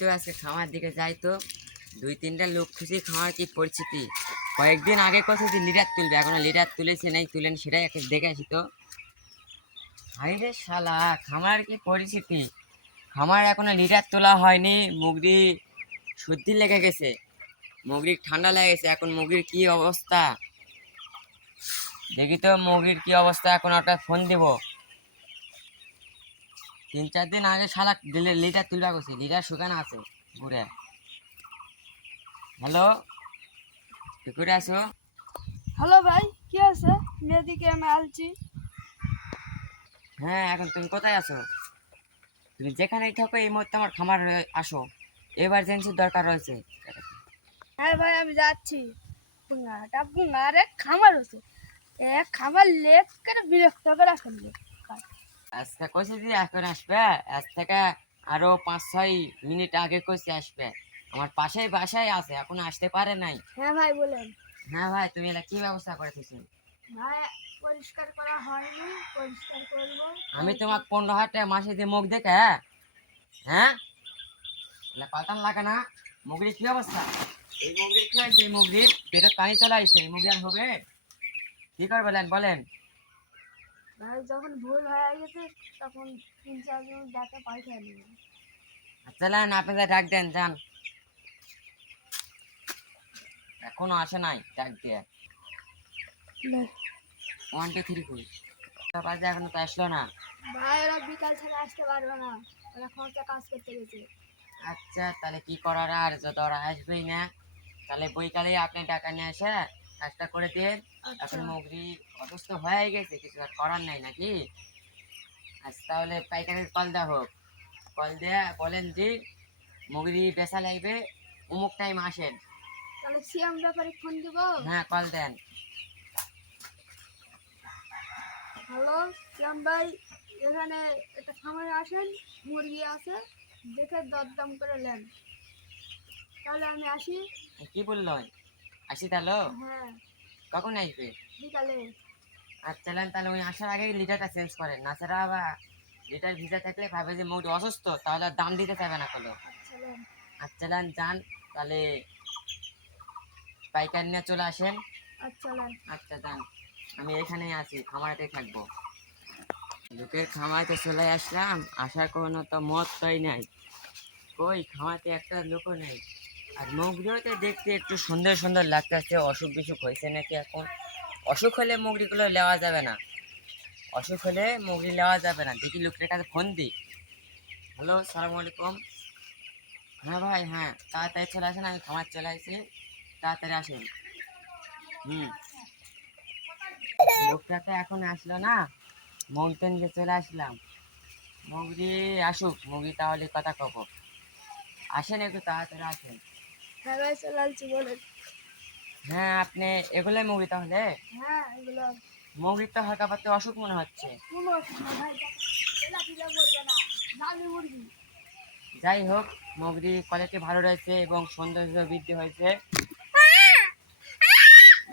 তো আজকে খামার দিকে যাই তো 2-3টা লোক খুশি খাওয়ার কি পরিস্থিতি। কয়েকদিন আগে কথা যে লিডার তুলবে, এখনো লিডার তুলেছে নাই, তুলেন সেটাই একটা দেখে আসি তো। হাই রে শালা, খামার কি পরিস্থিতি। খামার এখনো লিডার তোলা হয়নি, মুগরি সর্দি লেগে গেছে, মুগরির ঠান্ডা লেগেছে। এখন মুগরির কি অবস্থা দেখি তো, মুগরির কি অবস্থা। এখন ওটা ফোন দিব। 3-4 দিন আগে শালা লিডার তুলবা গেছে, লিডার শুকানো আছে ঘুরে। হ্যালো, কি করে আছো? হ্যালো ভাই, কি আছে? মেয়েদিকে আমি আলছি। হ্যাঁ, এখন তুমি কোথায় আছো? তুমি যেখানেই থাকো এই মুহূর্তে আমার খামার আসো, এমার্জেন্সির দরকার রয়েছে। হ্যাঁ ভাই, আমি যাচ্ছি। আরে খামার হচ্ছে এক খামার লেক করে বিরক্ত করে ফেলবে। আজকে কইছি যে এখন আসবে, আজ থেকে আরো 5-6 মিনিট আগে কইছি আসবে। আমার পাশেই বাসায় আছে, এখন আসতে পারে নাই। হ্যাঁ ভাই বলেন। হ্যাঁ ভাই, তুমি এটা কি ব্যবস্থা করে দিছো? ভাই পরিষ্কার করা হয়নি, পরিষ্কার করবো। আমি তোমাকে 15,000 টাকা মাসে দিয়ে মুখ দেখে, হ্যাঁ হ্যাঁ, পাল্টান লাগে না। মুগরির কি অবস্থা? এই মুগরির কি হয়েছে? এই মুগরির পেটের পানি চলে আসছে, এই মুগরি আর হবে? কি করে বলেন বলেন। ভাই যখন ভুল হয়ে গেছে তখন 3-4 জন যাকে পয়সা নেবে। আচ্ছা না, আপনাদের ডাক দেন, যান। এখনো আসে নাই, ডাক দিয়ে 1 2 3 কই বাজে, এখনো তো আসলো না। ভাই ওরা বিকাল থেকে আসতে পারবে না, ওরা খরচা কাজ করতে গেছে। আচ্ছা, তাহলে কি করার, আর যত ওরা আসবেই না, তাহলে বইকালে আপনি টাকা নিয়ে এসে কাজটা করে দিন। এখন মুগরি অসুস্থ হয়ে গেছে, কিছু আর করার নাই নাকি। আচ্ছা, তাহলে পাইকারের কল দেওয়া হোক। কল দিয়ে বলেন যে মুগরি বেচা লাগবে, অমুক টাইম আসেন। তাহলে সিএম ব্যাপারে ফোন দিব। হ্যাঁ, কল দেন। হ্যালো শ্যাম ভাই, এখানে একটা খামারে আসেন, মুরগি আছে, দেখে দরদাম করে নেন। তাহলে আমি আসি। কি বললো? আসি তাহলে। হ্যাঁ, কখন আসবে? বিকালে। আচ্ছা, তাহলে উনি আসার আগে লিটারটা চেঞ্জ করেন, না ছাড়া আবার লিটার ভিজা থাকলে ভাবে যে মুড অসুস্থ, তাহলে আর দাম দিতে চাইবে না কোনো। আচ্ছা নেন। আচ্ছা যান, তাহলে পাইকার নিয়ে চলে আসেন। আচ্ছা নেন। আচ্ছা যান, আমি এখানেই আছি, খামারেতেই থাকবো। লোকের খামারে চলে আসলাম, আসার কোনো তো মতই নাই। কই খামাতে একটা লোকও নেই। আর মুগরিওতে দেখতে একটু সুন্দর সুন্দর লাগতেছে, অসুখ বিসুখ হয়েছে নাকি এখন। অসুখ হলে মুগরিগুলো নেওয়া যাবে না, অসুখ হলে মুগরি নেওয়া যাবে না। দেখি লোকের কাছে ফোন দিই। হ্যালো, সালাম আলাইকুম। হ্যাঁ ভাই, হ্যাঁ তাড়াতাড়ি চলে আসেন, আমি খামার চলে আসি, তাড়াতাড়ি আসেন। হুম, লোকটা তো এখন আসলো না, মৌতেন যে চলে আসলাম। মুগরি আসুক, মুগরি তাহলে কথা কব। আসেন, একটু তাড়াতাড়ি আসেন। হ্যাঁ ভাই, চলে আসছি বলেন। হ্যাঁ, আপনি এগুলোই মুগরি তাহলে? হ্যাঁ এগুলো মুগরির তো হালকা পাতলা অসুখ মনে হচ্ছে। কোনো অসুবিধা ভাই, এলা দিলে বলবে না, দামি মুরগি। যাই হোক, মুগরি কোয়ালিটি ভালো রয়েছে এবং সৌন্দর্য বৃদ্ধি হয়েছে,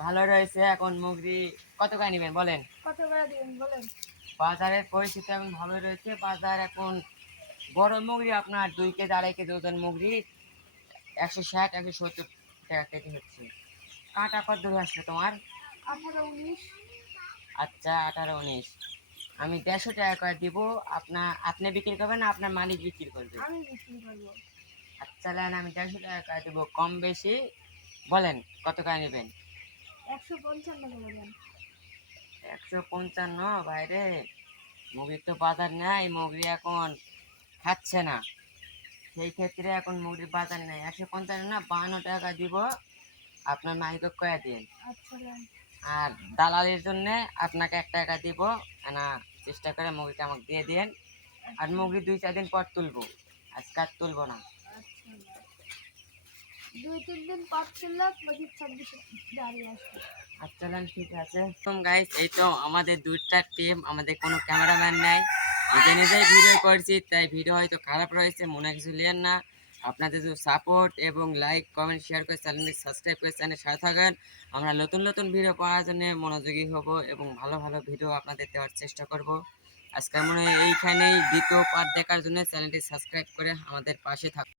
ভালো রয়েছে। এখন মুগরি কত করে নেবেন বলেন? কত করে দিবেন বলেন। বাজারের পরিস্থিতি এখন ভালো রয়েছে। বাজার এখন বড় মুগরি আপনার 2 কেজি 2.5 কেজি ওজন মুগরি 160-170 টাকা কেজি হচ্ছে। কাঁটা কত দূর আসছে তোমার? 18-19। আচ্ছা, 18-19। আমি 150 টাকা করে দিব। আপনি বিক্রি করবেন না আপনার মালিক বিক্রি করবে? আমি বিক্রি করবো। আচ্ছা আমি 150 টাকা করে দেবো, কম বেশি বলেন কত করে নেবেন? 155 বলেন। 155? বাইরে মুগরির তো বাজার নেই, মুগরি এখন খাচ্ছে না, সেই ক্ষেত্রে এখন মুগরির বাজার নেই। 155 না, 52 টাকা দিব, আপনার মালিক কয়ে দিন। আচ্ছা নেন। আর দালালির জন্য আপনাকে 1 টাকা দিব, না চেষ্টা করে মুগরিটা আমাকে দিয়ে দিন। আর মুগরি 2-4 দিন পর তুলবো, আজকে আর তুলবো না। আচ্ছা নেন। 2-3 দিন পর ছিল 25-26 দাঁড়িয়ে আসবে। আচ্ছা ঠিক আছে। গাইস, এই তো আমাদের 2টা টিম, আমাদের কোনো ক্যামেরাম্যান নেই, নিজে নিজেই ভিডিও করছি, তাই ভিডিও হয়তো খারাপ রয়েছে, মনে কিছু নেন না। আপনাদের যে সাপোর্ট এবং লাইক কমেন্ট শেয়ার করে চ্যানেলটি সাবস্ক্রাইব করে চ্যানেলের সাথে থাকেন। আমরা নতুন নতুন ভিডিও পাওয়ার জন্য মনোযোগী হব এবং ভালো ভালো ভিডিও আপনাদের দেওয়ার চেষ্টা করব। আজকে মনে হয় এইখানেই দ্বিতীয় পার্ট দেখার জন্য চ্যানেলটি সাবস্ক্রাইব করে আমাদের পাশে থাকুন।